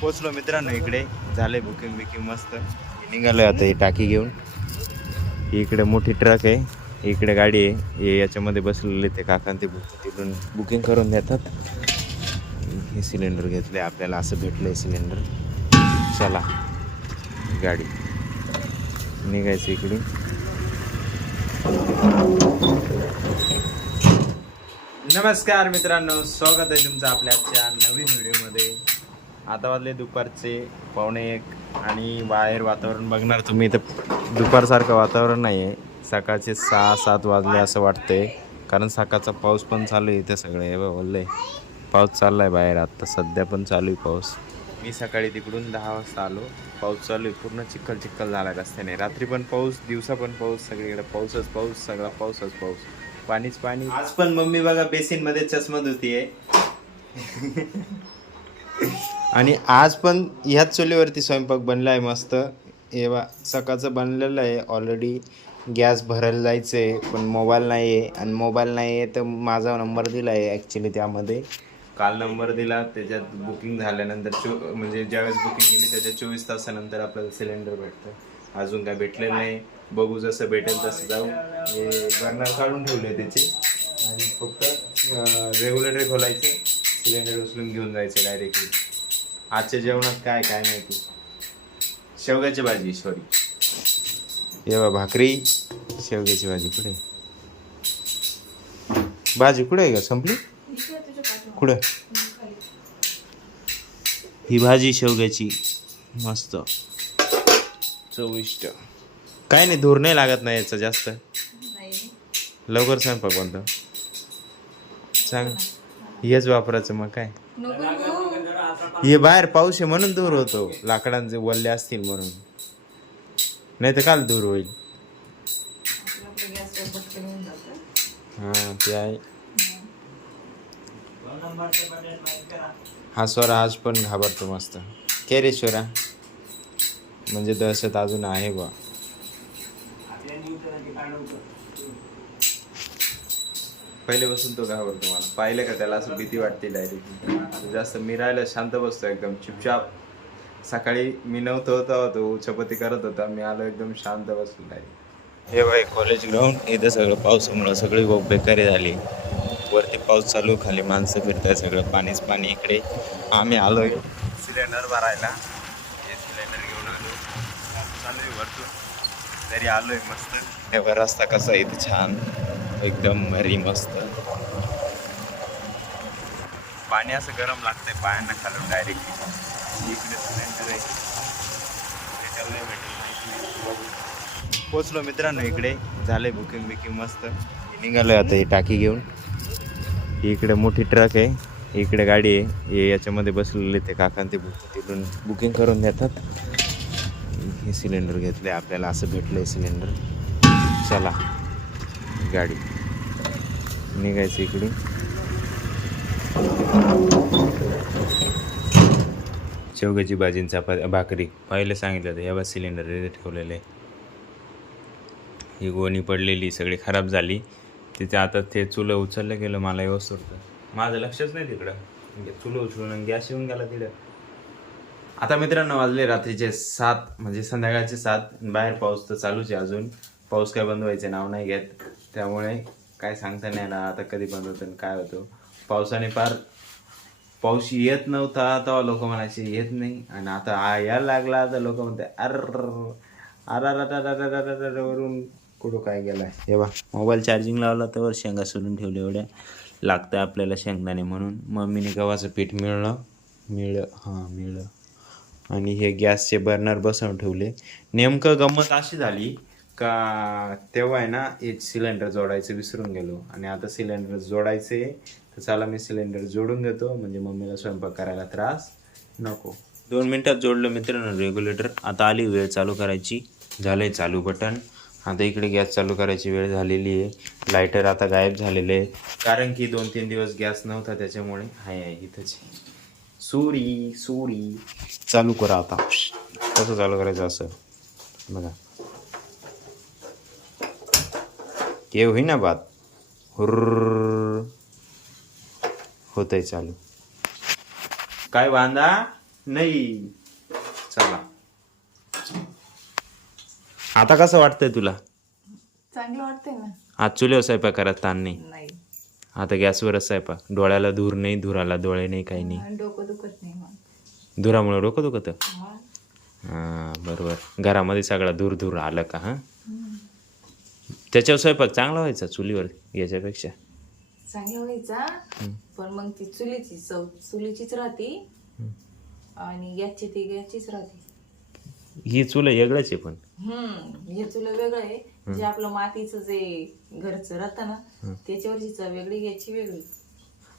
पोचलो मित्रांनो, इकडे झालंय बुकिंग मस्त. निघालोय आता ही टाकी घेऊन. इकडे मोठी ट्रक आहे, इकडे गाडी आहे, हे याच्यामध्ये बसलेले ते काका ते तिकडून बुकिंग करून देतात. हे सिलेंडर घेतले आपल्याला, असं भेटलंय सिलेंडर. चला गाडी निघायचं इकडे. नमस्कार मित्रांनो, स्वागत आहे तुमचं आपल्या आजच्या नवीन व्हिडिओमध्ये. आता वाजले दुपारचे 1:15 आणि बाहेर वातावरण बघणार तुम्ही तर दुपारसारखं वातावरण नाही आहे. सकाळचे 6-7 वाजले असं वाटतंय, कारण सकाळचा पाऊस पण चालू आहे. इथं सगळे बोलले पाऊस चालला आहे बाहेर. आत्ता सध्या पण चालू आहे पाऊस. मी सकाळी तिकडून 10 वाजता आलो, पाऊस चालू आहे. पूर्ण चिखल झाला रस्त्याने. रात्री पण पाऊस, दिवसा पण पाऊस, सगळीकडे पाऊसच पाऊस, सगळा पाऊसच पाऊस, पाणीच पाणी. आज पण मम्मी बघा बेसिन मध्ये चष्मा धुतीये. आणि आज पण ह्याच चुलीवरती स्वयंपाक बनला आहे मस्त. हे बा सकाळचं बनलेलं आहे ऑलरेडी. गॅस भरायला जायचं आहे पण मोबाईल नाही आहे, आणि मोबाईल नाही आहे तर माझा नंबर दिला आहे ॲक्च्युली. त्यामध्ये काल नंबर दिला, त्याच्यात बुकिंग झाल्यानंतर म्हणजे ज्यावेळेस बुकिंग केली त्याच्या 24 तासानंतर आपल्याला सिलेंडर भेटतं. अजून काय भेटलेलं नाही, बघू जसं भेटेल तसं जाऊ. हे बर्नर काढून ठेवले त्याचे, आणि फक्त रेग्युलेटर खोलायचं, सिलेंडर उचलून घेऊन जायचं डायरेक्टली. आजच्या जेवणात काय काय माहिती. शेवग्याची भाजी, सॉरी ये भाकरी, शेवग्याची भाजी. कुठे भाजी, कुठे आहे का, संपली कुठं? ही भाजी शेवग्याची मस्त चविष्ट. काय नाही, धूर नाही लागत नाही याचा जास्त. लवकर स्वयंपाक बनतो. सांग हेच वापरायचं मग काय. हे बाहेर पाऊस आहे म्हणून दूर होतो, लाकडांचे वल्ले असतील म्हणून, नाही तर काल दूर होईल. हा ते आहे. हा स्वरा आज पण घाबरतो मस्त. के रे स्वरा, म्हणजे दहशत अजून आहे बा. पहिले बसून तो घाबरतो, मला पाहिलं का त्याला असं भीती वाटते डायरेक्ट. जास्त मी राहिला शांत बसतो एकदम चुपचाप. सकाळी मी नव्हतो तेव्हा तो उच्चपती करत होता, मी आलो एकदम शांत बसून डायरेक्ट. हे बाई कॉलेज ग्राउंड. इथं सगळं पावसामुळं सगळी बेकारी झाली. वरती पाऊस चालू, खाली माणसं फिरताय, सगळं पाणीच पाणी. इकडे आम्ही आलोय सिलेंडर भरायला. हे सिलेंडर घेऊन आलो, चालू आहे वरतून. तरी आलोय मस्त. हे रस्ता कसा आहे इथं, छान एकदम भारी मस्त. पाणी असं गरम लागतंय पायांना खालून डायरेक्टली. इकडे सिलेंडर आहे, भेटेल नाही भेटेल. पोचलो मित्रांनो, इकडे झालंय बुकिंग मस्त. निघालोय आता ही टाकी घेऊन. इकडे मोठी ट्रक आहे, इकडे गाडी आहे, हे याच्यामध्ये बसलेले ते काका ते तिकडून बुकिंग करून देतात. हे सिलेंडर घेतले आपल्याला, असं भेटलंय सिलेंडर. चला गाडी निघायचं इकडे. शेवग्याची भाजींचा भाकरी पाहिलं सांगितलं तर. या बस सिलेंडर ठेवलेलं आहे. ही गोणी पडलेली सगळी खराब झाली तिथे. आता ते चुलं उचललं गेलं, मला व्यवस्थित माझं लक्षच नाही तिकडं. चुलं उचलून गॅस येऊन गेला तिकडं. आता मित्रांनो वाजले रात्रीचे 7, म्हणजे संध्याकाळचे 7. बाहेर पाऊस तर चालूच आहे अजून. पाऊस काय बंद व्हायचे नाव नाही घेत, त्यामुळे काय सांगता नाही ना आता कधी बंद होतं काय होतं. पावसाने पाऊस येत नव्हता तेव्हा लोक म्हणायचे येत नाही, आणि आता यायला लागला तर लोक म्हणते वरून कुठं काय गेलाय. हे बा मोबाईल चार्जिंग लावला तर शेंगा सोडून ठेवले, एवढ्या लागतं आपल्याला शेंगदाणे म्हणून. मम्मीने गव्हाचं पीठ मिळलं. आणि हे गॅसचे बर्नर बसवून ठेवले. नेमकं गंमत अशी झाली का तेव्हा आहे ना एक सिलेंडर जोडायचं विसरून गेलो, आणि आता सिलेंडर जोडायचे. तर चला मी सिलेंडर जोडून देतो, म्हणजे मम्मीला स्वयंपाक करायला त्रास नको. 2 मिनटात जोडलं मित्रांनो रेग्युलेटर. आता आली वेळ चालू करायची. झालंय चालू बटन. आता इकडे गॅस चालू करायची वेळ झालेली आहे. लायटर आता गायब झालेलं आहे, कारण की 2-3 दिवस गॅस नव्हता, त्याच्यामुळे आहे इथंच. सुरी चालू करा आता. कसं चालू करायचं असं बघा. के होईना बात हुर्र होतंय चालू. काय बांधा नाही. चला, आता कसं वाटतंय तुला? चांगलं वाटतंय ना. आज चुलीवर स्वयंपाक करत ताण नाही, नाही, आता गॅसवरच स्वयंपाक. डोळ्याला धूर नाही, धुराला डोळे नाही, काही नाही. आणि डोकं दुखत नाही मग. धुरामुळे डोकं दुखतं. मग हां बरोबर. घरामध्ये सगळा धूर धूर आलं का? हां, त्याच्यावर स्वयंपाक चांगला व्हायचा चुलीवर याच्यापेक्षा. चांगलं व्हायचा, पण मग ती चुलीची चव चुलीचीच राहते आणि गॅसची ती गॅसचीच राहते. ही चुलं वेगळंच आहे पण. हे चुलं वेगळं आहे. जे आपलं मातीचं जे घरचं राहतं ना, त्याच्यावरची चव वेगळी, गॅसची वेगळी.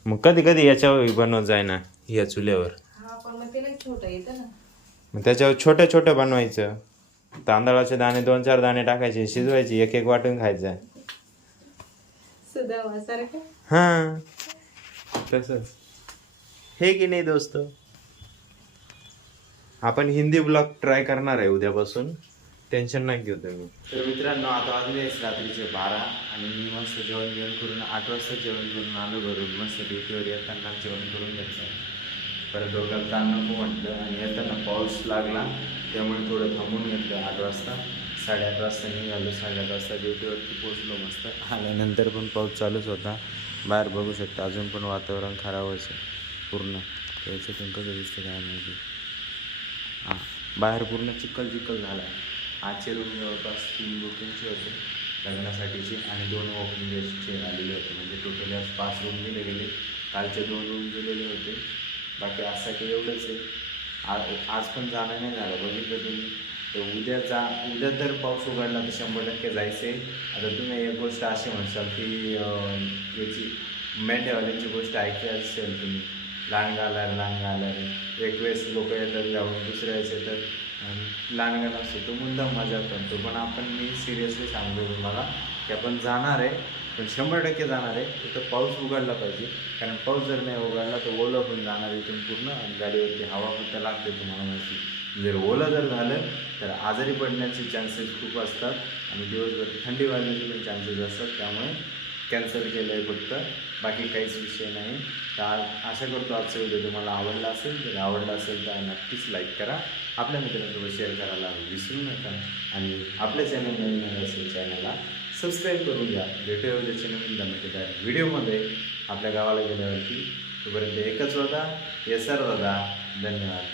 मग कधी कधी याच्यावर बनवत जाय ना या चुल्यावर. हा, पण मग ते नाही छोटं येतं ना. मग त्याच्यावर छोटं छोटं बनवायचं. तांदळाचे दाणे 2-4 दाणे टाकायचे, शिजवायचे, एक एक वाटून खायचं. सुदावासारखं. हां तसंच हे की नाही दोस्त. आपण हिंदी ब्लॉग ट्राय करणार आहे उद्यापासून, टेन्शन नाही घेऊ तुम्ही. तर मित्रांनो, आता वाजले रात्रीचे 12 आणि मी मस्त जेवण करून 8 वाजता जेवण करून आलो घरून. मस्त ड्युटीवर येताना जेवण करून घ्यायचं. परत डोक्यात ताण नको म्हटलं, आणि येताना पाऊस लागला त्यामुळे थोडं थांबून घेतलं. 8 वाजता 8:30 वाजता निघालो. 8:30 वाजता ड्युटीवरती पोचलो. मस्त आल्यानंतर पण पाऊस चालूच होता. बाहेर बघू शकता अजून पण वातावरण खराबच आहे पूर्ण. त्याच्यातून कसं दिसतं काय माहिती. हां, बाहेर पूर्ण चिखल झाला आहे. आजचे रूम जवळपास 3 बुकिंगचे होते लग्नासाठीचे, आणि 2 वॉकिंग गेस्टचे आलेले होते. म्हणजे टोटली आज 5 रूम दिले गेले. कालचे 2 रूम दिलेले होते. बाकी आजसाठी एवढंच आहे. आज पण जाणं नाही झालं, बघितलं तुम्ही. तर उद्या जर पाऊस उघडला तर 100% जायचं आहे. आता तुम्ही एक गोष्ट अशी म्हणसाल की याची मेंढ्यावाल्यांची गोष्ट ऐकली असेल तुम्ही, लहान एक वेळेस लोक येतात जाऊन, दुसऱ्या वेळेस येतात लहान असतो, तो मुद्दाम मजा करतो. पण मी सिरियसली सांगतो तुम्हाला की आपण जाणार आहे, पण 100% जाणार आहे. तिथं पाऊस उघडला पाहिजे, कारण पाऊस जर नाही उघडला तर ओलं पण जाणार इथून पूर्ण, आणि गाडीवरती हवा पण त्या लागते तुम्हाला माहिती. जर ओलं जर झालं तर आजारी पडण्याचे चान्सेस खूप असतात, आणि दिवसभर थंडी वाजण्याचे पण चान्सेस असतात. त्यामुळे कॅन्सल केलं आहे फक्त, बाकी काहीच विषय नाही. तर आशा करतो आजचा व्हिडिओ तुम्हाला आवडला असेल. जर आवडला असेल तर नक्कीच लाईक करा, आपल्या मित्रांसोबत शेअर करायला विसरू नका, आणि आपल्या चॅनल नवीन असेल चॅनलला सबस्क्राईब करून घ्या. भेटूया उद्याच्या नवीन दमदार व्हिडिओमध्ये आपल्या गावाला गेल्यावरती. तोपर्यंत एकच होता, येसर दादा. धन्यवाद.